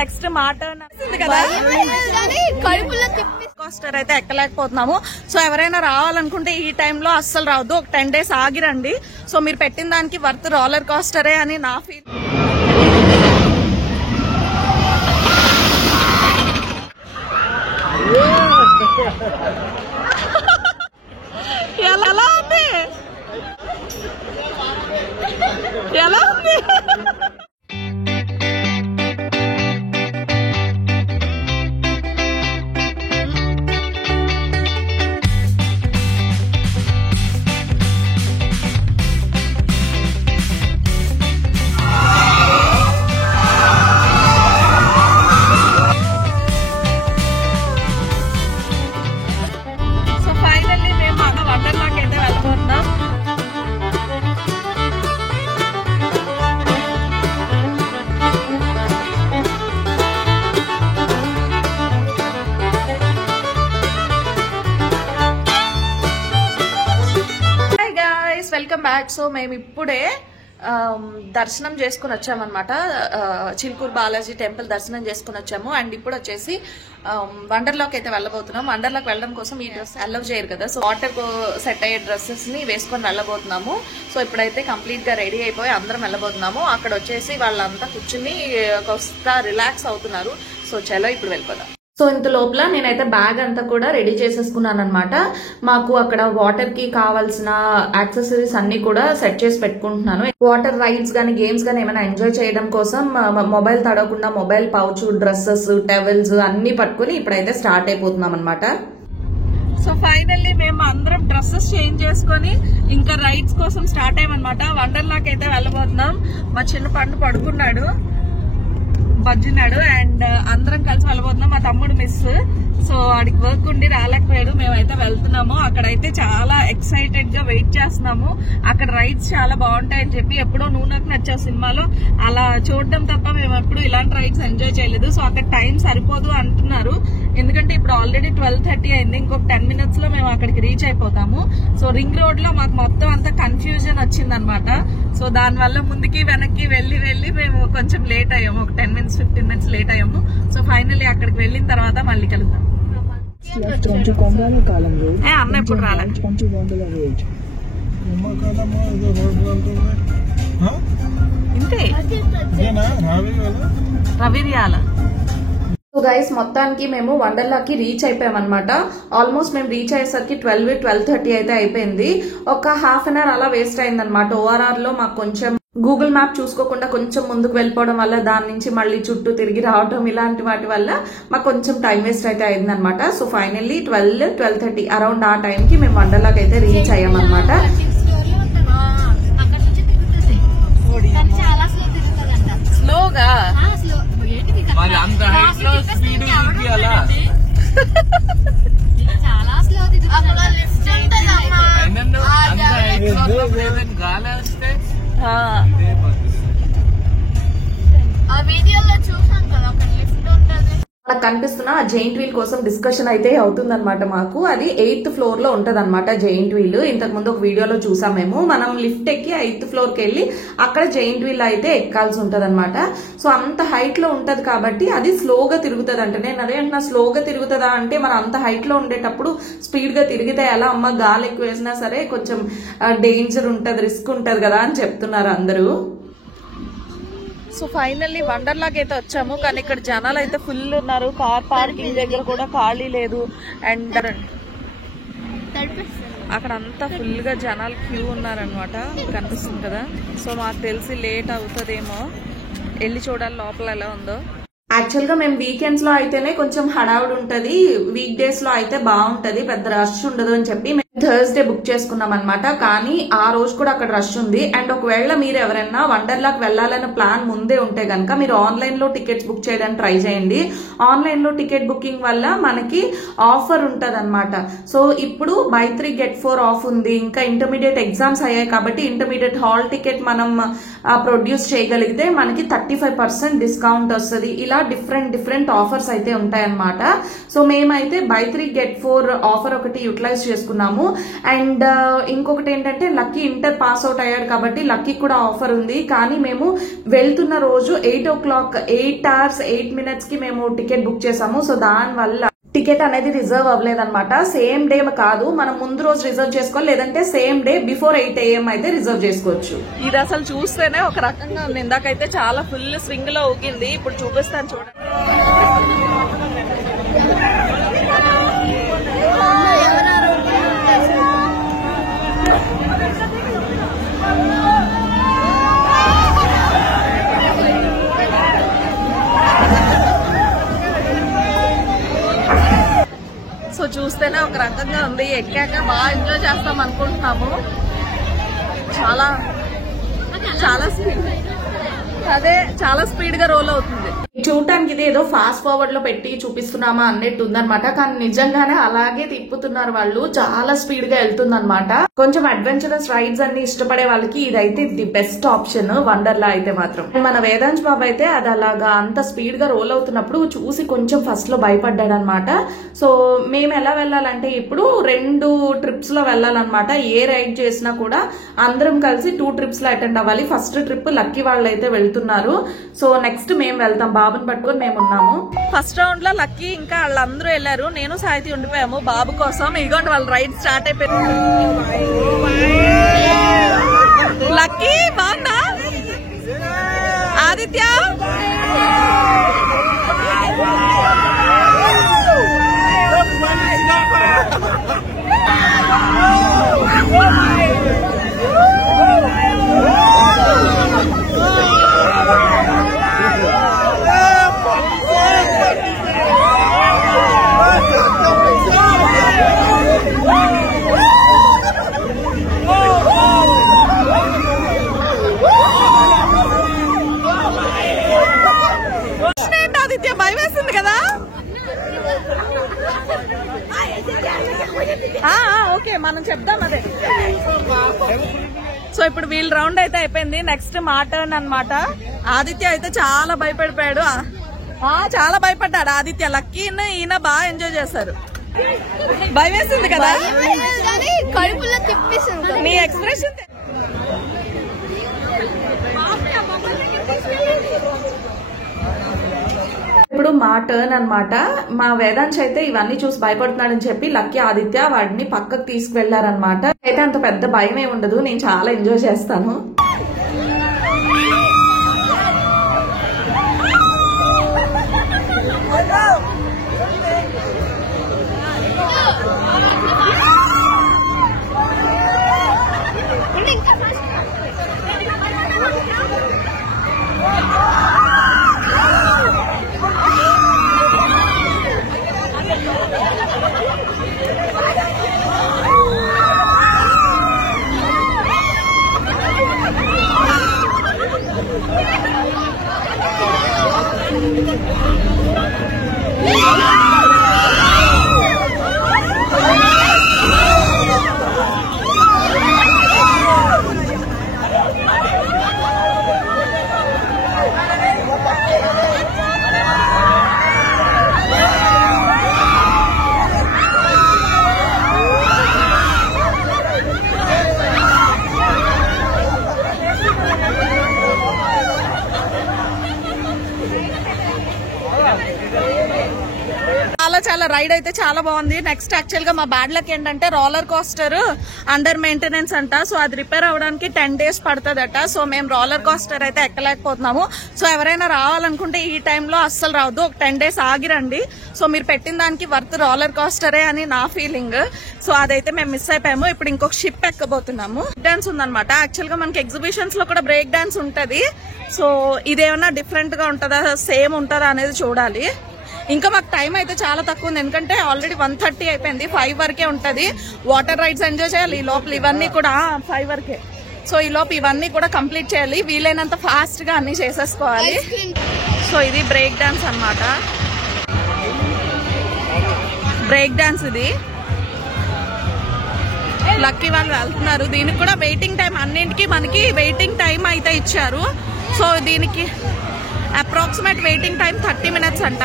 Next మాట coaster అయితే ఎక్కలేకపోతున్నాము. So ఎవరైనా రావాలనుకుంటే ఈ టైంలో అస్సలు రావద్దు, ఒక 10 days ఆగిరండి. సో మీరు పెట్టిన దానికి వర్త్ రోలర్ కోస్టరే అని నా ఫీల్. ఎలా ఉంది ఎలా ఉంది వెల్కమ్ బ్యాక్. సో మేము ఇప్పుడే దర్శనం చేసుకుని వచ్చామన్నమాట. చిలుకూరు బాలాజీ టెంపుల్ దర్శనం చేసుకుని వచ్చాము. అండ్ ఇప్పుడు వచ్చేసి వండర్లాకి అయితే వెళ్ళబోతున్నాం. వండర్లాకి వెళ్ళడం కోసం ఈ డ్రెస్ అలౌ చేయరు కదా, సో వాటర్ సెట్ అయ్యే డ్రెస్సెస్ ని వేసుకొని వెళ్ళబోతున్నాము. సో ఇప్పుడైతే కంప్లీట్ గా రెడీ అయిపోయి అందరం వెళ్ళబోతున్నాము. అక్కడ వచ్చేసి వాళ్ళంతా కూర్చుని కాస్త రిలాక్స్ అవుతున్నారు. సో చలో ఇప్పుడు వెళ్ళిపోదాం. సో ఇంత లోపల నేనైతే బ్యాగ్ అంతా కూడా రెడీ చేసేసుకున్నాను అనమాట. మాకు అక్కడ వాటర్ కి కావాల్సిన యాక్సెసరీస్ అన్ని కూడా సెట్ చేసి పెట్టుకుంటున్నాను. వాటర్ రైడ్స్ గానీ గేమ్స్ గానీ ఏమైనా ఎంజాయ్ చేయడం కోసం మొబైల్ తడవకుండా మొబైల్ పౌచ్, డ్రెస్సెస్, టవెల్స్ అన్ని పట్టుకుని ఇప్పుడైతే స్టార్ట్ అయిపోతున్నాం అనమాట. సో ఫైనల్లీ మేము అందరం డ్రెస్సెస్ చేంజ్ చేసుకుని ఇంకా రైడ్స్ కోసం స్టార్ట్ అయ్యామన్నమాట. వండర్లాకి అయితే వెళ్ళబోతున్నాం. మా చిన్న పండు పడుకున్నాడు, బజ్జున్నాడు. అండ్ అందరం కలిసి వెళ్ళబోతున్నాం. మా తమ్ముడు మిస్, సో వాడికి వర్క్ ఉండి రాలేకపోయాడు. మేమైతే వెళ్తున్నాము. అక్కడైతే చాలా ఎక్సైటెడ్ గా వెయిట్ చేస్తున్నాము. అక్కడ రైడ్స్ చాలా బాగుంటాయని చెప్పి ఎప్పుడో నువ్వు నాకు నచ్చే సినిమాలో అలా చూడడం తప్ప మేము ఎప్పుడు ఇలాంటి రైడ్స్ ఎంజాయ్ చేయలేదు. సో అక్కడ టైం సరిపోదు అంటున్నారు, ఎందుకంటే ఇప్పుడు ఆల్రెడీ 12:30 అయింది. ఇంకొక 10 minutes లో మేము అక్కడికి రీచ్ అయిపోతాము. సో రింగ్ రోడ్ లో మాకు మొత్తం అంతా కన్ఫ్యూజన్ వచ్చిందనమాట. సో దానివల్ల ముందుకి వెనక్కి వెళ్లి మేము కొంచెం లేట్ అయ్యాము. ఒక 10 minutes 15 minutes లేట్ అయ్యాము. సో ఫైనల్లీ అక్కడికి వెళ్ళిన తర్వాత మళ్ళీ కలుద్దాం. అన్న ఇప్పుడు రాలే, ఇంతే రవిరియాల. సో గైస్ మొత్తానికి మేము వండర్లాకి రీచ్ అయిపోయామన్నమాట. ఆల్మోస్ట్ మేము రీచ్ అయ్యేసరికి 12:30 అయితే అయిపోయింది. ఒక హాఫ్ అన్ అవర్ అలా వేస్ట్ అయిందనమాట. ఓఆర్ఆర్ లో మాకు కొంచెం గూగుల్ మ్యాప్ చూసుకోకుండా కొంచెం ముందుకు వెళ్ళిపోవడం వల్ల దాని నుంచి మళ్ళీ చుట్టూ తిరిగి రావడం ఇలాంటి వాటి వల్ల మాకు కొంచెం టైం వేస్ట్ అయితే అయిందనమాట. సో ఫైనల్లీ 12:30 అరౌండ్ ఆ టైంకి మేము వండర్లాకి అయితే రీచ్ అయ్యామన్నమాట. స్లోగా కనిపిస్తున్న జైంట్ వీల్ కోసం డిస్కషన్ అయితే అవుతుందన్నమాట మాకు. అది 8th floor లో ఉంటది అనమాట జైంట్ వీల్. ఇంతకు ముందు ఒక వీడియోలో చూసాం మేము. మనం లిఫ్ట్ ఎక్కి 8th floor కి వెళ్ళి అక్కడ జైంట్ వీల్ అయితే ఎక్కాల్సి ఉంటది అనమాట. సో అంత హైట్ లో ఉంటది కాబట్టి అది స్లోగా తిరుగుతుంది అంట. నేను అదే అంటున్నా, స్లోగా తిరుగుతుందా అంటే మరి అంత హైట్ లో ఉండేటప్పుడు స్పీడ్ గా తిరిగితే ఎలా అమ్మ, గాలి ఎక్కువ వేసినా సరే కొంచెం డేంజర్ ఉంటది, రిస్క్ ఉంటది కదా అని చెప్తున్నారు అందరూ. సో ఫైనల్లీ వండర్లాకి అయితే వచ్చాము, కానీ ఇక్కడ జనాలు అయితే ఫుల్ ఉన్నారు. కార్ పార్కింగ్ దగ్గర కూడా ఖాళీ లేదు. అండ్ అక్కడ అంతా ఫుల్ గా జనాలు క్యూ ఉన్నారనమాట, కనిపిస్తుంది కదా. సో మాకు తెలిసి లేట్ అవుతుందేమో, వెళ్ళి చూడాలి లోపల ఎలా ఉందో. యాక్చువల్ గా మేము వీకెండ్స్ లో అయితేనే కొంచెం హడావుడి ఉంటది, వీక్ డేస్ లో అయితే బాగుంటది, పెద్ద రష్ ఉండదు అని చెప్పి మేము థర్స్డే బుక్ చేసుకున్నాం అనమాట. కానీ ఆ రోజు కూడా అక్కడ రష్ ఉంది. అండ్ ఒకవేళ మీరు ఎవరైనా వండర్లాకి వెళ్ళాలన్న ప్లాన్ ముందే ఉంటే గనక మీరు ఆన్లైన్ లో టికెట్స్ బుక్ చేయడానికి ట్రై చేయండి. ఆన్లైన్ లో టికెట్ బుకింగ్ వల్ల మనకి ఆఫర్ ఉంటది అనమాట. సో ఇప్పుడు buy 3 get 4 ఆఫ్ ఉంది. ఇంకా ఇంటర్మీడియట్ ఎగ్జామ్స్ అయ్యాయి కాబట్టి ఇంటర్మీడియట్ హాల్ టికెట్ మనం ప్రొడ్యూస్ చేయగలిగితే మనకి 35% డిస్కౌంట్ వస్తుంది. ఇలా డిఫరెంట్ ఆఫర్స్ అయితే ఉంటాయన్నమాట. సో మేమైతే బై 3 get 4 ఆఫర్ ఒకటి యూటిలైజ్ చేసుకున్నాము. అండ్ ఇంకొకటి ఏంటంటే లక్కీ ఇంటర్ పాస్ అవుట్ అయ్యాడు కాబట్టి లక్కీ కూడా ఆఫర్ ఉంది. కానీ మేము వెళ్తున్న రోజు 8 o'clock 8 hours 8 minutes కి మేము టికెట్ బుక్ చేసాము. సో దాని వల్ల టికెట్ అనేది రిజర్వ్ అవ్వలేదన్నమాట. సేమ్ డే కాదు, మనం ముందు రోజు రిజర్వ్ చేసుకోవాలి, లేదంటే సేమ్ డే బిఫోర్ 8 AM అయితే రిజర్వ్ చేసుకోవచ్చు. ఇది అసలు చూస్తేనే ఒక రకంగా ఉంది. ఇందాకైతే చాలా ఫుల్ స్వింగ్ లో ఊగింది. ఇప్పుడు చూపిస్తాను చూడండి. సో చూస్తేనే ఒక రకంగా ఉంది. ఎక్కాక బాగా ఎంజాయ్ చేస్తాం అనుకుంటున్నాము. చాలా స్పీడ్ గా రోల్ అవుతుంది. చూడటానికి ఇది ఏదో ఫాస్ట్ ఫార్వర్డ్ లో పెట్టి చూపిస్తున్నామా అన్నట్టు ఉందన్నమాట. కానీ నిజంగానే అలాగే తిప్పుతున్నారు వాళ్ళు. చాలా స్పీడ్ గా వెళ్తుంది అనమాట. కొంచెం అడ్వెంచరస్ రైడ్స్ అన్ని ఇష్టపడే వాళ్ళకి ఇదైతే ది బెస్ట్ ఆప్షన్ వండర్లా అయితే మాత్రం. మన వేదాంశ్ బాబు అయితే అది అలాగా అంత స్పీడ్ గా రోల్ అవుతున్నప్పుడు చూసి కొంచెం ఫస్ట్ లో భయపడ్డాడు అనమాట. సో మేము ఎలా వెళ్ళాలంటే ఇప్పుడు 2 trips లో వెళ్ళాలన్నమాట. ఏ రైడ్ చేసినా కూడా అందరం కలిసి 2 trips లో అటెండ్ అవ్వాలి. ఫస్ట్ ట్రిప్ లక్కీ వాళ్ళు అయితే వెళ్తున్నారు. సో నెక్స్ట్ మేము వెళ్తాం. బాబుని పట్టుకొని మేము ఉన్నాము. ఫస్ట్ రౌండ్ లో లక్కీ ఇంకా వాళ్ళందరూ వెళ్ళారు. నేను సాయితి ఉండిపోయాము బాబు కోసం. ఇదిగోండి వాళ్ళ రైడ్ స్టార్ట్ అయిపోయింది. లక్కీ బాగుందా? ఆదిత్య భయం వేస్తుంది కదా? ఓకే మనం చెప్దాం అదే. సో ఇప్పుడు వీళ్ళ రౌండ్ అయితే అయిపోయింది. నెక్స్ట్ మా టర్న్ అన్నమాట. ఆదిత్య అయితే చాలా భయపడిపోయాడు. చాలా భయపడ్డాడు ఆదిత్య. లక్కీ ఈయన బాగా ఎంజాయ్ చేశారు. భయం వేసింది కదా? నీ ఎక్స్ప్రెషన్ ఇప్పుడు మా టర్న్ అన్నమాట. మా వేదాంశ్ అయితే ఇవన్నీ చూసి భయపడుతున్నాడని చెప్పి లక్కీ ఆదిత్య వాడిని పక్కకు తీసుకువెళ్లారనమాట. అయితే అంత పెద్ద భయమే ఉండదు. నేను చాలా ఎంజాయ్ చేస్తాను. చాలా రైడ్ అయితే చాలా బాగుంది. నెక్స్ట్ యాక్చువల్ గా మా బ్యాడ్ లక్ ఏంటంటే రోలర్ కోస్టర్ అండర్ మెయింటెనెన్స్ అంట. సో అది రిపేర్ అవడానికి 10 days పడుతుందట. సో మేము రోలర్ కోస్టర్ అయితే ఎక్కలేకపోతున్నాము. సో ఎవరైనా రావాలనుకుంటే ఈ టైంలో అస్సలు రావద్దు. ఒక 10 days ఆగిరండి. సో మీరు పెట్టిన దానికి వర్త్ రోలర్ కోస్టరే అని నా ఫీలింగ్. సో అదైతే మేము మిస్ అయిపోయాము. ఇప్పుడు ఇంకొక షిప్ ఎక్కబోతున్నాము. డాన్స్ ఉందన్నమాట. యాక్చువల్ గా మనకి ఎగ్జిబిషన్స్ లో కూడా బ్రేక్ డాన్స్ ఉంటది. సో ఇదేమన్నా డిఫరెంట్ గా ఉంటుందా సేమ్ ఉంటుందా అనేది చూడాలి. ఇంకా మాకు టైం అయితే చాలా తక్కువ ఉంది. ఎందుకంటే ఆల్రెడీ 1:30 అయిపోయింది. 5 వరకే ఉంటది. వాటర్ రైడ్స్ ఎంజాయ్ చేయాలి. ఈ లోపల ఇవన్నీ కూడా 5 వరకే. సో ఈ లోపు ఇవన్నీ కూడా కంప్లీట్ చేయాలి. వీలైనంత ఫాస్ట్ గా అన్ని చేసేసుకోవాలి. సో ఇది బ్రేక్ డాన్స్ అన్నమాట. బ్రేక్ డాన్స్ ఇది లక్కీ వాళ్ళు వెళ్తున్నారు. దీనికి కూడా వెయిటింగ్ టైం, అన్నింటికి మనకి వెయిటింగ్ టైం అయితే ఇచ్చారు. సో దీనికి అప్రాక్సిమేట్ వెయిటింగ్ టైం 30 minutes అంట.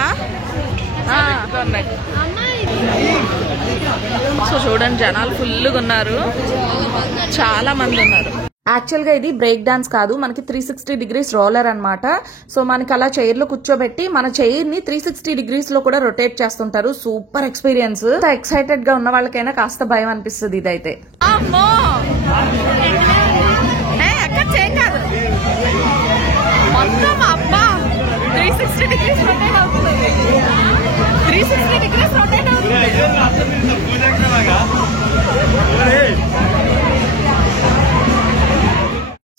సో చూడండి జనాలు ఫుల్గా ఉన్నారు, చాలా మంది ఉన్నారు. యాక్చువల్గా ఇది బ్రేక్ డాన్స్ కాదు, మనకి 360 degrees రోలర్ అనమాట. సో మనకి అలా చైర్లో కూర్చోబెట్టి మన చైర్ ని 360 degrees లో కూడా రొటేట్ చేస్తుంటారు. Super experience. ఎక్సైటెడ్ గా ఉన్న వాళ్ళకైనా కాస్త భయం అనిపిస్తుంది ఇదైతే. మొత్తం అబ్బా 360 degrees రొటేట్ అవుతుంది. 360 degrees రొటేట్ అవుతుంది.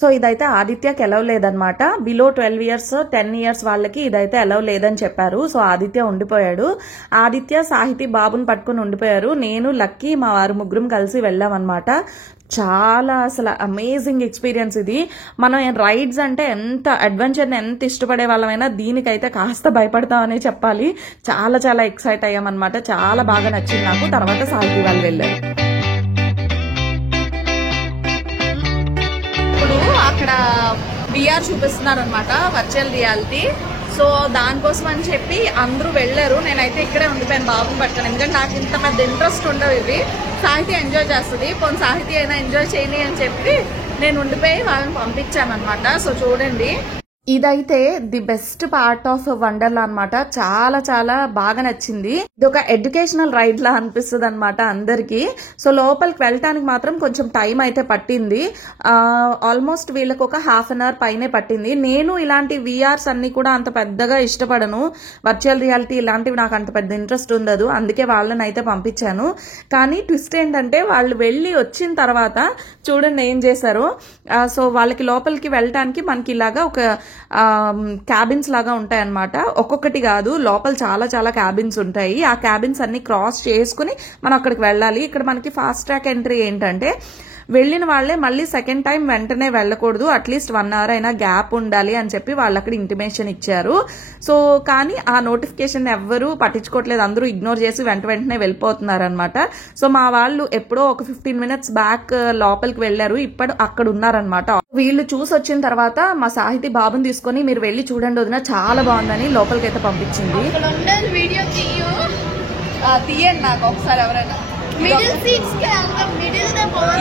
సో ఇదైతే ఆదిత్యకి అలౌ లేదనమాట. బిలో 12 years 10 years వాళ్ళకి ఇదైతే అలౌ లేదని చెప్పారు. సో ఆదిత్య ఉండిపోయాడు. ఆదిత్య సాహితీ బాబుని పట్టుకుని ఉండిపోయారు. నేను లక్కీ మా వారు ముగ్గురం కలిసి వెళ్ళామన్నమాట. చాలా అసలు అమేజింగ్ ఎక్స్పీరియన్స్ ఇది. మనం రైడ్స్ అంటే ఎంత అడ్వెంచర్ని ఎంత ఇష్టపడే వాళ్ళమైనా దీనికైతే కాస్త భయపడతామని చెప్పాలి. చాలా చాలా ఎక్సైట్ అయ్యామన్నమాట. చాలా బాగా నచ్చింది నాకు. తర్వాత సాహితీ వాళ్ళు వెళ్ళారు. అక్కడ VR చూపిస్తున్నారు అనమాట, వర్చువల్ రియాలిటీ. సో దానికోసం అని చెప్పి అందరూ వెళ్ళారు. నేనైతే ఇక్కడే ఉండిపోయాను బాబుని పట్టుకొని, ఎందుకంటే నాకు ఇంత పెద్ద ఇంట్రెస్ట్ ఉండవు ఇవి. సాహితీ ఎంజాయ్ చేస్తుంది, కొన్ని సాహితీ అయినా ఎంజాయ్ చేయని అని చెప్పి నేను ఉండిపోయి వాళ్ళని పంపించాను అనమాట. సో చూడండి, ఇదైతే the best part of Wonderla అనమాట. చాలా చాలా బాగా నచ్చింది. ఇది ఒక ఎడ్యుకేషనల్ రైడ్ లా అనిపిస్తుంది అనమాట అందరికి. సో లోపలికి వెళ్ళటానికి మాత్రం కొంచెం టైం అయితే పట్టింది. ఆల్మోస్ట్ వీళ్ళకి ఒక 1/2 hour పైనే పట్టింది. నేను ఇలాంటి VRs అన్ని కూడా అంత పెద్దగా ఇష్టపడను. వర్చువల్ రియాలిటీ ఇలాంటివి నాకు అంత పెద్ద ఇంట్రెస్ట్ ఉండదు. అందుకే వాళ్ళని అయితే పంపించాను. కానీ ట్విస్ట్ ఏంటంటే వాళ్ళు వెళ్ళి వచ్చిన తర్వాత చూడండి ఏం చేశారు. సో వాళ్ళకి లోపలికి వెళ్ళటానికి మనకి ఇలాగా ఒక క్యాబిన్స్ లాగా ఉంటాయి అన్నమాట. ఒక్కొక్కటి కాదు, లోపల చాలా చాలా క్యాబిన్స్ ఉంటాయి. ఆ క్యాబిన్స్ అన్ని క్రాస్ చేసుకుని మనం అక్కడికి వెళ్ళాలి. ఇక్కడ మనకి ఫాస్ట్ ట్రాక్ ఎంట్రీ ఏంటంటే వెళ్ళిన వాళ్లే మళ్ళీ సెకండ్ టైం వెంటనే వెళ్ళకూడదు, అట్లీస్ట్ 1 hour అయినా గ్యాప్ ఉండాలి అని చెప్పి వాళ్ళు అక్కడ ఇంటిమేషన్ ఇచ్చారు. సో కానీ ఆ నోటిఫికేషన్ ఎవ్వరూ పట్టించుకోవట్లేదు, అందరూ ఇగ్నోర్ చేసి వెంటనే వెళ్ళిపోతున్నారు అనమాట. సో మా వాళ్ళు ఎప్పుడో ఒక 15 minutes బ్యాక్ లోపలికి వెళ్లారు, ఇప్పుడు అక్కడ ఉన్నారనమాట. వీళ్ళు చూసి వచ్చిన తర్వాత మా సాహితీ బాబుని తీసుకొని మీరు వెళ్ళి చూడండి వదిన, చాలా బాగుందని లోపలికి అయితే పంపించింది. తీయండి నాకు ఒకసారి ఎవరైనా.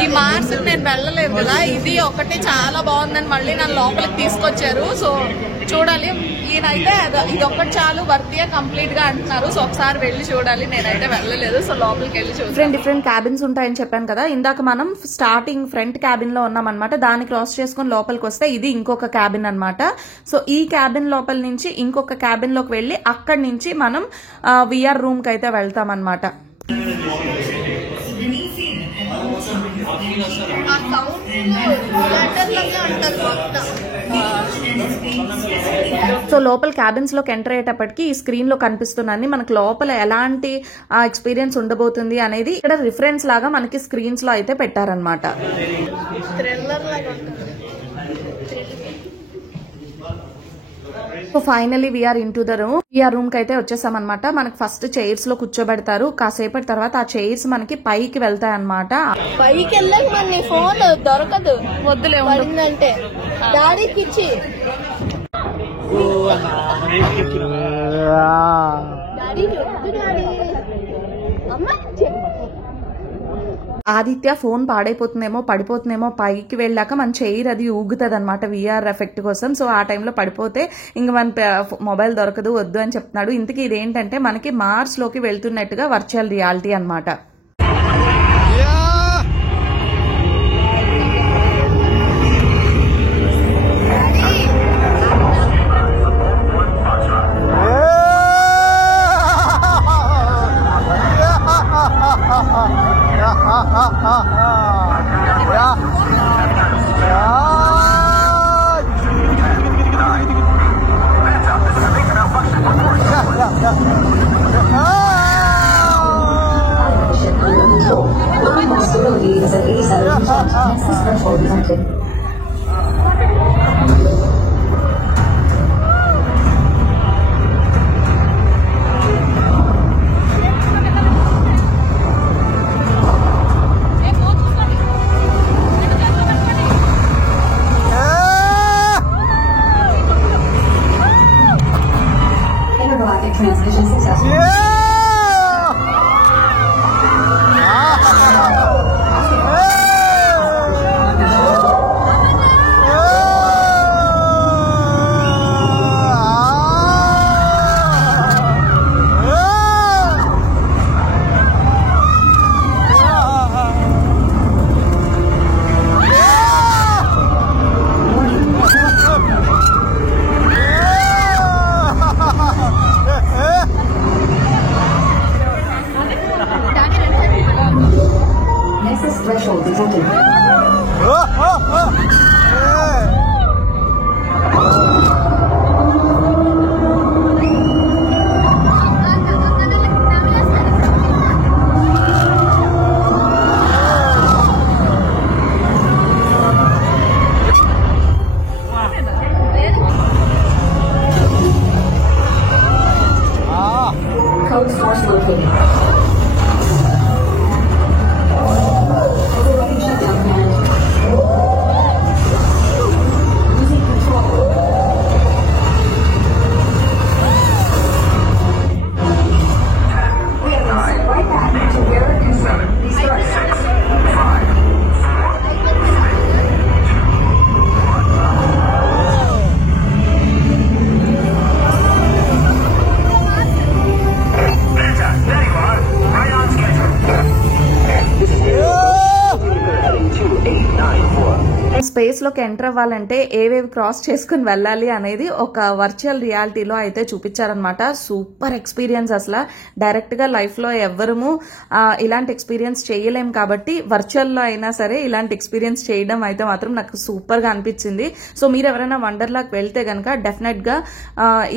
ఈ మార్స్ నేను వెళ్ళలేదు కదా, ఇది ఒకటి చాలా బాగుందని మళ్ళీ నన్ను లోపలికి తీసుకొచ్చారు. సో చూడాలి, ఈయనైతే ఇది ఒక్కటి చాలు వర్తియా కంప్లీట్ గా అంటున్నారు. సో ఒకసారి వెళ్ళి చూడాలి, నేనైతే వెళ్ళలేదు. సో లోపలికి వెళ్ళి చూడాలి. డిఫరెంట్ క్యాబిన్స్ ఉంటాయని చెప్పాను కదా, ఇందాక మనం స్టార్టింగ్ ఫ్రంట్ క్యాబిన్ లో ఉన్నాం అనమాట. దాన్ని క్రాస్ చేసుకుని లోపలికి వస్తే ఇది ఇంకొక క్యాబిన్ అనమాట. సో ఈ క్యాబిన్ లోపల నుంచి ఇంకొక క్యాబిన్ లోకి వెళ్ళి అక్కడి నుంచి మనం VR రూమ్ కి అయితే వెళ్తాం అనమాట. సో లోపల క్యాబిన్స్ లోకి ఎంటర్ అయ్యేటప్పటికి ఈ స్క్రీన్ లో కనిపిస్తున్నాయి మనకు లోపల ఎలాంటి ఎక్స్పీరియన్స్ ఉండబోతుంది అనేది ఇక్కడ రిఫరెన్స్ లాగా మనకి స్క్రీన్స్ లో అయితే పెట్టారనమాట. So finally VR into the room. VR room కి అయితే వచ్చేసామన్నమాట. మనకి ఫస్ట్ చైర్స్ లో కూర్చోబెడతారు, కాసేపటి తర్వాత ఆ చైర్స్ మనకి పైకి వెళ్తాయి అనమాట. పైకి వెళ్ళాక మన ఫోన్ దొరకదు, వద్దులే పడిందంటే డాడీకి ఇచ్చి ఆదిత్య ఫోన్ పాడైపోతుందేమో పడిపోతుందేమో పైకి వెళ్ళాక మన చైర్ అది ఊగుతుంది అనమాట VR ఎఫెక్ట్ కోసం. సో ఆ టైంలో పడిపోతే ఇంక మన మొబైల్ దొరకదు, వద్దు అని చెప్తున్నాడు. ఇంతకీ ఇదేంటంటే మనకి మార్స్ లోకి వెళ్తున్నట్టుగా వర్చువల్ రియాలిటీ అనమాట. threshold detected. Code source located. Overriding shutdown command. Losing control. We are going to set right back to where it can restart. 6, 5, 4. Space లోకి ఎంటర్ అవ్వాలంటే ఏవేవి క్రాస్ చేసుకుని వెళ్ళాలి అనేది ఒక వర్చువల్ రియాలిటీలో అయితే చూపించారనమాట. Super experience. అసలు డైరెక్ట్ గా లైఫ్ లో ఎవ్వరము ఇలాంటి ఎక్స్పీరియన్స్ చేయలేం కాబట్టి వర్చువల్ లో అయినా సరే ఇలాంటి ఎక్స్పీరియన్స్ చేయడం అయితే మాత్రం నాకు సూపర్ గా అనిపించింది. సో మీరు ఎవరైనా వండర్లాకి వెళ్తే గనక డెఫినెట్ గా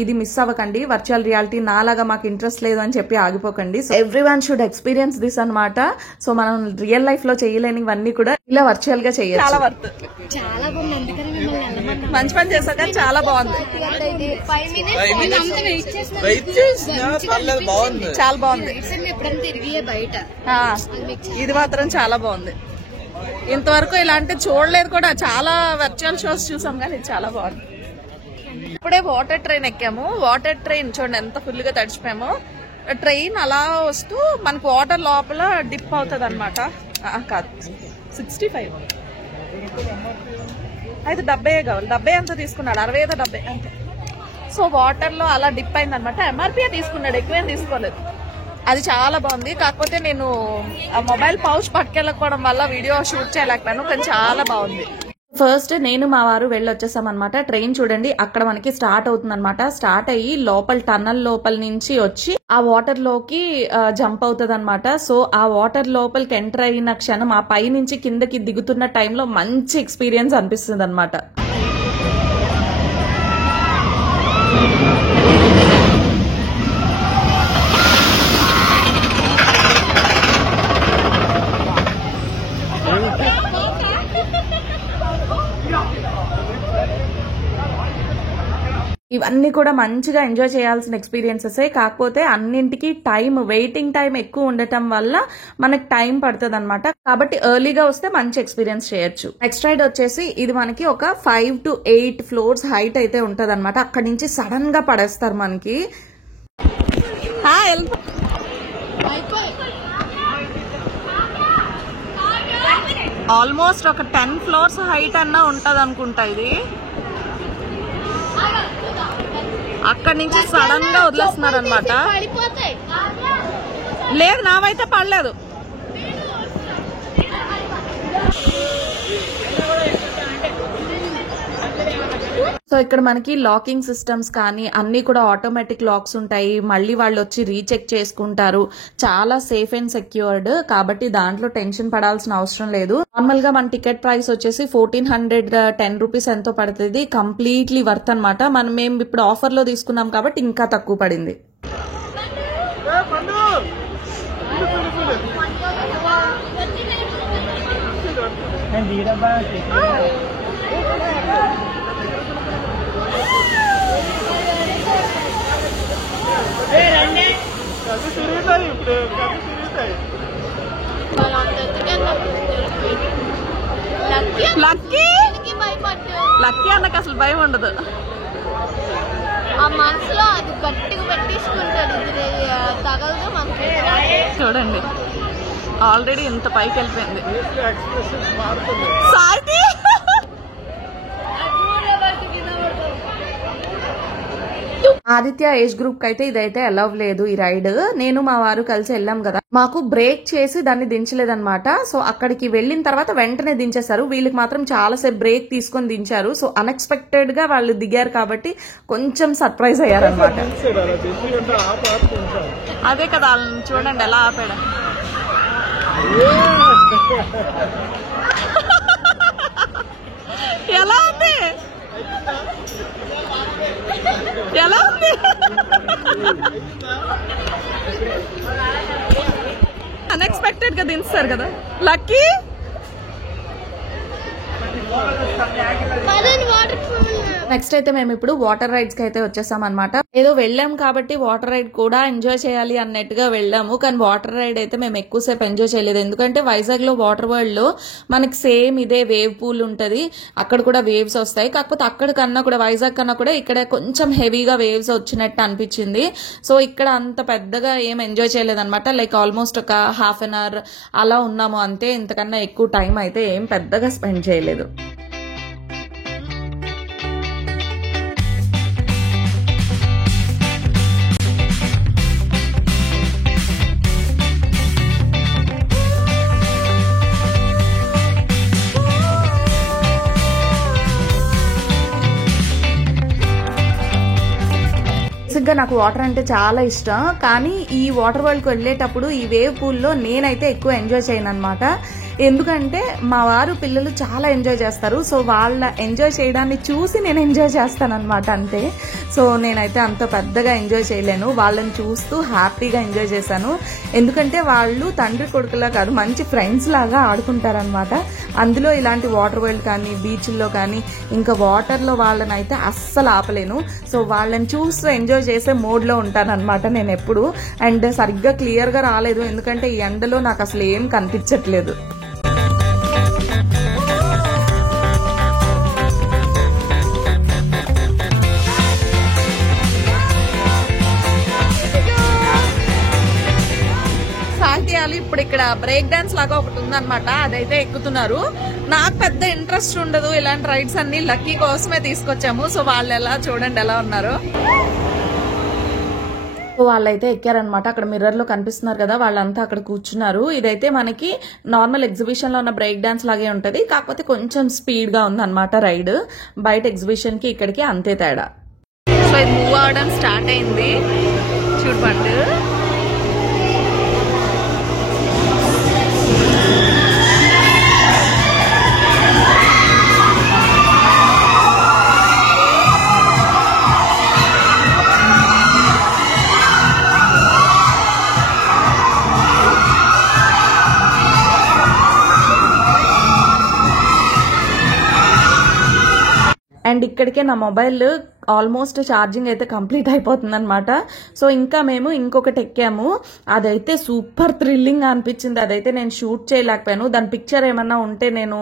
ఇది మిస్ అవ్వకండి. వర్చువల్ రియాలిటీ నాలాగా మాకు ఇంట్రెస్ట్ లేదు అని చెప్పి ఆగిపోకండి. So every one should experience this అనమాట. సో మనం రియల్ లైఫ్ లో చేయలేనివన్నీ కూడా ఇలా వర్చువల్ గా చేయొచ్చు. చాలా వర్త్. చాలా బాగుంది. అందుకని మిమ్మల్ని వెళ్ళమన్నా. మంచి పని చేశాక చాలా బాగుంది. 5 minutes చాలా బాగుంది. ఎప్పుడైనా తిరిగి బయట ఇది మాత్రం చాలా బాగుంది. ఇంతవరకు ఇలాంటి చూడలేదు కూడా. చాలా వర్చువల్ షోస్ చూసాం కానీ ఇది చాలా బాగుంది. ఇప్పుడే వాటర్ ట్రైన్ ఎక్కాము. వాటర్ ట్రైన్ చూడండి ఎంత ఫుల్ గా తడిచిపోయాము. ట్రైన్ అలా వస్తూ మనకు వాటర్ లోపల డిప్ అవుతుంది అనమాట. కాదు 65 అయితే 70 కావాలి. 70 అంతా తీసుకున్నాడు. 65 70 అంతే. సో వాటర్ లో అలా డిప్ అయింది అనమాట. ఎంఆర్పీ తీసుకున్నాడు, ఎక్కువేం తీసుకోలేదు. అది చాలా బాగుంది. కాకపోతే నేను మొబైల్ పౌచ్ పట్టుకెళ్ళకపోవడం వల్ల వీడియో షూట్ చేయలేకపోయాను. కానీ చాలా బాగుంది. ఫస్ట్ నేను మా వారు వెళ్ళి వచ్చేసాం అనమాట. ట్రైన్ చూడండి అక్కడ మనకి స్టార్ట్ అవుతుంది అనమాట. స్టార్ట్ అయ్యి లోపల టన్నల్ లోపల నుంచి వచ్చి ఆ వాటర్ లోకి జంప్ అవుతుంది అనమాట. సో ఆ వాటర్ లోపలికి ఎంటర్ అయిన క్షణం ఆ పై నుంచి కిందకి దిగుతున్న టైంలో మంచి ఎక్స్పీరియన్స్ అనిపిస్తుంది అనమాట. ఇవన్నీ కూడా మంచిగా ఎంజాయ్ చేయాల్సిన ఎక్స్పీరియన్సెస్. కాకపోతే అన్నింటికి వెయిటింగ్ టైం ఎక్కువ ఉండటం వల్ల మనకి టైం పడుతుంది అనమాట. కాబట్టి ఎర్లీగా వస్తే మంచి ఎక్స్పీరియన్స్ చేయొచ్చు. నెక్స్ట్ రైడ్ వచ్చేసి ఇది మనకి ఒక 5 to 8 floors హైట్ అయితే ఉంటది అనమాట. అక్కడి నుంచి సడన్ గా పడేస్తారు మనకి. ఆల్మోస్ట్ ఒక 10 floors హైట్ అన్నా ఉంటది అనుకుంటా. ఇది అక్కడి నుంచి సడన్ గా వదిలేస్తున్నారు అనమాట. లేదు నావైతే పడలేదు. సో ఇక్కడ మనకి లాకింగ్ సిస్టమ్స్ కానీ అన్ని కూడా ఆటోమేటిక్ లాక్స్ ఉంటాయి. మళ్ళీ వాళ్ళు వచ్చి రీచెక్ చేసుకుంటారు. చాలా సేఫ్ అండ్ సెక్యూర్డ్ కాబట్టి దాంట్లో టెన్షన్ పడాల్సిన అవసరం లేదు. నార్మల్ గా మన టికెట్ ప్రైస్ వచ్చేసి 1410 రూపీస్ ఎంతో పడుతుంది. కంప్లీట్లీ వర్త్ అనమాట. మేము ఇప్పుడు ఆఫర్ లో తీసుకున్నాం కాబట్టి ఇంకా తక్కువ పడింది. లక్కీ అన్నకు అసలు భయం ఉండదు. ఆ మనసులో అది గట్టిగా పెట్టించుకుంటాడు. ఇది తగలదు మనకి. చూడండి ఆల్రెడీ ఇంత పైకి వెళ్ళిపోయింది. ఆదిత్య ఏజ్ గ్రూప్ కి అయితే ఇదైతే అలౌ లేదు ఈ రైడ్. నేను మా వారు కలిసి వెళ్ళాం కదా, మాకు బ్రేక్ చేసి దాన్ని దించలేదన్నమాట. సో అక్కడికి వెళ్ళిన తర్వాత వెంటనే దించేశారు. వీళ్ళకి మాత్రం చాలాసేపు బ్రేక్ తీసుకొని దించారు. సో అన్ఎక్స్పెక్టెడ్ గా వాళ్ళు దిగారు కాబట్టి కొంచెం సర్ప్రైజ్ అయ్యారనమాట. అదే కదా చూడండి ఎలా ఆపాడు. లక్కీ నెక్స్ట్ అయితే మేము ఇప్పుడు వాటర్ రైడ్స్ కి అయితే వచ్చేసాం అనమాట. ఏదో వెళ్ళాం కాబట్టి వాటర్ రైడ్ కూడా ఎంజాయ్ చేయాలి అన్నట్టుగా వెళ్ళాము. కానీ వాటర్ రైడ్ అయితే మేము ఎక్కువసేపు ఎంజాయ్ చేయలేదు. ఎందుకంటే వైజాగ్ లో వాటర్ వరల్డ్ లో మనకి సేమ్ ఇదే వేవ్ పూల్ ఉంటది. అక్కడ కూడా వేవ్స్ వస్తాయి. కాకపోతే అక్కడ కన్నా కూడా వైజాగ్ కన్నా కూడా ఇక్కడ కొంచెం హెవీగా వేవ్స్ వచ్చినట్టు అనిపించింది. సో ఇక్కడ అంత పెద్దగా ఏం ఎంజాయ్ చేయలేదు అనమాట. లైక్ ఆల్మోస్ట్ ఒక హాఫ్ అన్ అవర్ అలా ఉన్నాము అంతే. ఇంతకన్నా ఎక్కువ టైం అయితే ఏం పెద్దగా స్పెండ్ చేయలేదు. నాకు వాటర్ అంటే చాలా ఇష్టం. కానీ ఈ వాటర్ వరల్డ్ కి వెళ్ళేటప్పుడు ఈ వేవ్ పూల్ లో నేనైతే ఎక్కువ ఎంజాయ్ చేయను అనమాట. ఎందుకంటే మా వారు పిల్లలు చాలా ఎంజాయ్ చేస్తారు. సో వాళ్ళ ఎంజాయ్ చేయడాన్ని చూసి నేను ఎంజాయ్ చేస్తాను అనమాట అంతే. సో నేనైతే అంత పెద్దగా ఎంజాయ్ చేయలేను. వాళ్ళని చూస్తూ హ్యాపీగా ఎంజాయ్ చేశాను. ఎందుకంటే వాళ్ళు తండ్రి కొడుకులా కాదు, మంచి ఫ్రెండ్స్ లాగా ఆడుకుంటారనమాట. అందులో ఇలాంటి వాటర్ వరల్డ్ కానీ బీచ్ల్లో కానీ ఇంకా వాటర్లో వాళ్ళని అయితే అస్సలు ఆపలేను. సో వాళ్ళని చూస్తూ ఎంజాయ్ చేసే మోడ్లో ఉంటానన్నమాట నేను ఎప్పుడు. అండ్ సరిగ్గా క్లియర్గా రాలేదు ఎందుకంటే ఈ ఎండలో నాకు అసలు ఏం కనిపించట్లేదు. ఇప్పుడు ఇక్కడ బ్రేక్ డాన్స్ లాగా ఒకటి ఉందన్నమాట. అదైతే ఎక్కుతున్నారు. నాకు పెద్ద ఇంట్రెస్ట్ ఉండదు ఇలాంటి రైడ్స్ అన్ని. లక్కీ కోసమే తీసుకొచ్చాము. సో వాళ్ళు ఎలా చూడండి ఎలా ఉన్నారు. వాళ్ళైతే ఎక్కారనమాట. అక్కడ మిర్రర్ లో కనిపిస్తున్నారు కదా, వాళ్ళంతా అక్కడ కూర్చున్నారు. ఇదైతే మనకి నార్మల్ ఎగ్జిబిషన్ లో ఉన్న బ్రేక్ డాన్స్ లాగే ఉంటది. కాకపోతే కొంచెం స్పీడ్ గా ఉందన్నమాట రైడ్. బయట ఎగ్జిబిషన్ కి ఇక్కడికి అంతే తేడా. సో ఇది మూవ్ అవడం స్టార్ట్ అయింది చూడండి. అండ్ ఇక్కడికే నా మొబైల్ ఆల్మోస్ట్ ఛార్జింగ్ అయితే కంప్లీట్ అయిపోతుంది అనమాట. సో ఇంకా మేము ఇంకొకటి ఎక్కాము. అదైతే సూపర్ థ్రిల్లింగ్ అనిపించింది. అదైతే నేను షూట్ చేయలేకపోయాను. దాని పిక్చర్ ఏమన్నా ఉంటే నేను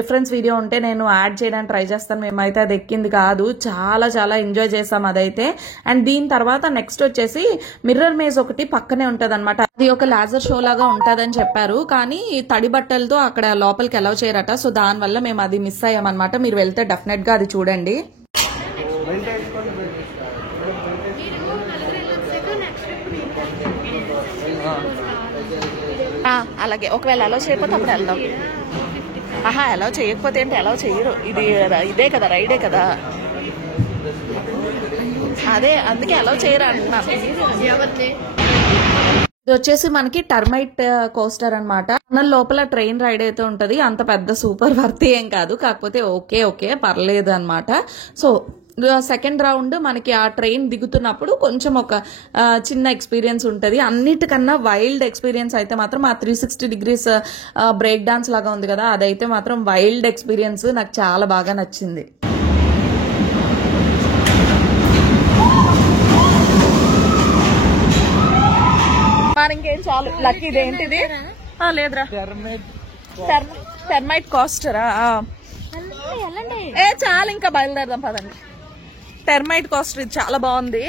రిఫరెన్స్ వీడియో ఉంటే నేను యాడ్ చేయడానికి ట్రై చేస్తాను. మేమైతే అది ఎక్కింది కాదు. చాలా చాలా ఎంజాయ్ చేసాం అదైతే. అండ్ దీని తర్వాత నెక్స్ట్ వచ్చేసి మిర్రర్ మేజ్ ఒకటి పక్కనే ఉంటది అనమాట. అది ఒక లేజర్ షో లాగా ఉంటదని చెప్పారు. కానీ తడి బట్టలతో అక్కడ లోపలికి అలౌ చేయరట. సో దానివల్ల మేము అది మిస్ అయ్యామన్నమాట. మీరు వెళ్తే డెఫినెట్ గా అది చూడండి. అలాగే ఒకవేళ అలౌ చేయకపోతే అప్పుడు వెళ్దాం. అలౌ చేయకపోతే ఏంటి, అలౌ చేయరు. ఇదే కదా రైడే కదా, అదే అందుకే అలౌ చేయరు అంటున్నాను. ఇది వచ్చేసి మనకి టర్మైట్ కోస్టర్ అనమాట. మన లోపల ట్రైన్ రైడ్ అయితే ఉంటది. అంత పెద్ద సూపర్ వర్త్ ఏం కాదు. కాకపోతే ఓకే పర్లేదు అనమాట. సో సెకండ్ రౌండ్ మనకి ఆ ట్రైన్ దిగుతున్నప్పుడు కొంచెం ఒక చిన్న ఎక్స్పీరియన్స్ ఉంటుంది. అన్నిటికన్నా వైల్డ్ ఎక్స్పీరియన్స్ అయితే మాత్రం ఆ 360 degrees బ్రేక్ డాన్స్ లాగా ఉంది కదా, అదైతే మాత్రం వైల్డ్ ఎక్స్పీరియన్స్. నాకు చాలా బాగా నచ్చింది. ఇంకేం చాలు. లక్కీ ఇదేంటిది? లేదురా, టెర్మైట్ కోస్టరా? చాలు ఇంకా బయలుదేరదాం పదండి. టెర్మైట్ కోస్టర్ ఇది చాలా బాగుంది.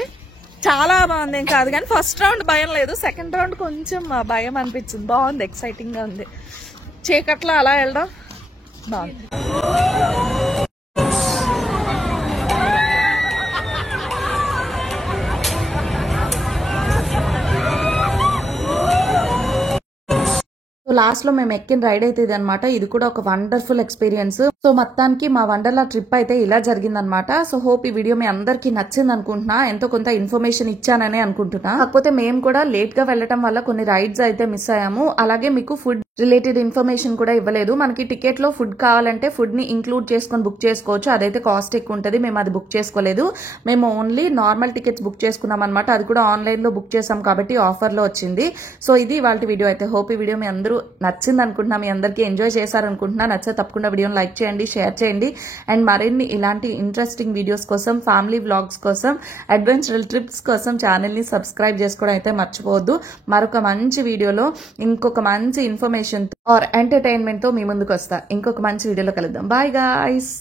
చాలా బాగుంది ఏం కాదు కానీ ఫస్ట్ రౌండ్ భయం లేదు. సెకండ్ రౌండ్ కొంచెం భయం అనిపించింది. బాగుంది, ఎక్సైటింగ్ గా ఉంది. చీకట్లో అలా వెళ్ళడం బాగుంది. లాస్ట్ లో మేము ఎక్కిన రైడ్ అయితే ఇది అనమాట. ఇది కూడా ఒక వండర్ఫుల్ ఎక్స్పీరియన్స్. సో మొత్తానికి మా వండర్లా ట్రిప్ అయితే ఇలా జరిగిందనమాట. సో హోప్ ఈ వీడియో మీ అందరికి నచ్చింది అనుకుంటున్నా. ఎంతో కొంత ఇన్ఫర్మేషన్ ఇచ్చానని అనుకుంటున్నా. కాకపోతే మేము కూడా లేట్ గా వెళ్ళటం వల్ల కొన్ని రైడ్స్ అయితే మిస్ అయ్యాము. అలాగే మీకు ఫుడ్ రిలేటెడ్ ఇన్ఫర్మేషన్ కూడా ఇవ్వలేదు. మనకి టికెట్లో ఫుడ్ కావాలంటే ఫుడ్ని ఇంక్లూడ్ చేసుకొని బుక్ చేసుకోవచ్చు. అదైతే కాస్ట్ ఎక్కువ ఉంటుంది. మేము అది బుక్ చేసుకోలేదు. మేము ఓన్లీ నార్మల్ టికెట్స్ బుక్ చేసుకున్నాం అనమాట. అది కూడా ఆన్లైన్లో బుక్ చేసాం కాబట్టి ఆఫర్లో వచ్చింది. సో ఇది వాళ్ళ వీడియో అయితే. హోప్ ఈ వీడియో మీ అందరూ నచ్చింది అనుకుంటున్నా, మీ అందరికీ ఎంజాయ్ చేశారనుకుంటున్నా. నచ్చితే తప్పకుండా వీడియోని లైక్ చేయండి, షేర్ చేయండి. అండ్ మరిన్ని ఇలాంటి ఇంట్రెస్టింగ్ వీడియోస్ కోసం, ఫ్యామిలీ వ్లాగ్స్ కోసం, అడ్వెంచరల్ ట్రిప్స్ కోసం ఛానల్ని సబ్స్క్రైబ్ చేసుకోవడం అయితే మర్చిపోవద్దు. మరొక మంచి వీడియోలో ఇంకొక మంచి ఇన్ఫర్మేషన్ ఆర్ ఎంటర్టైన్మెంట్ తో మీ ముందుకు వస్తా. ఇంకొక మంచి వీడియోలో కలుద్దాం. Bye guys.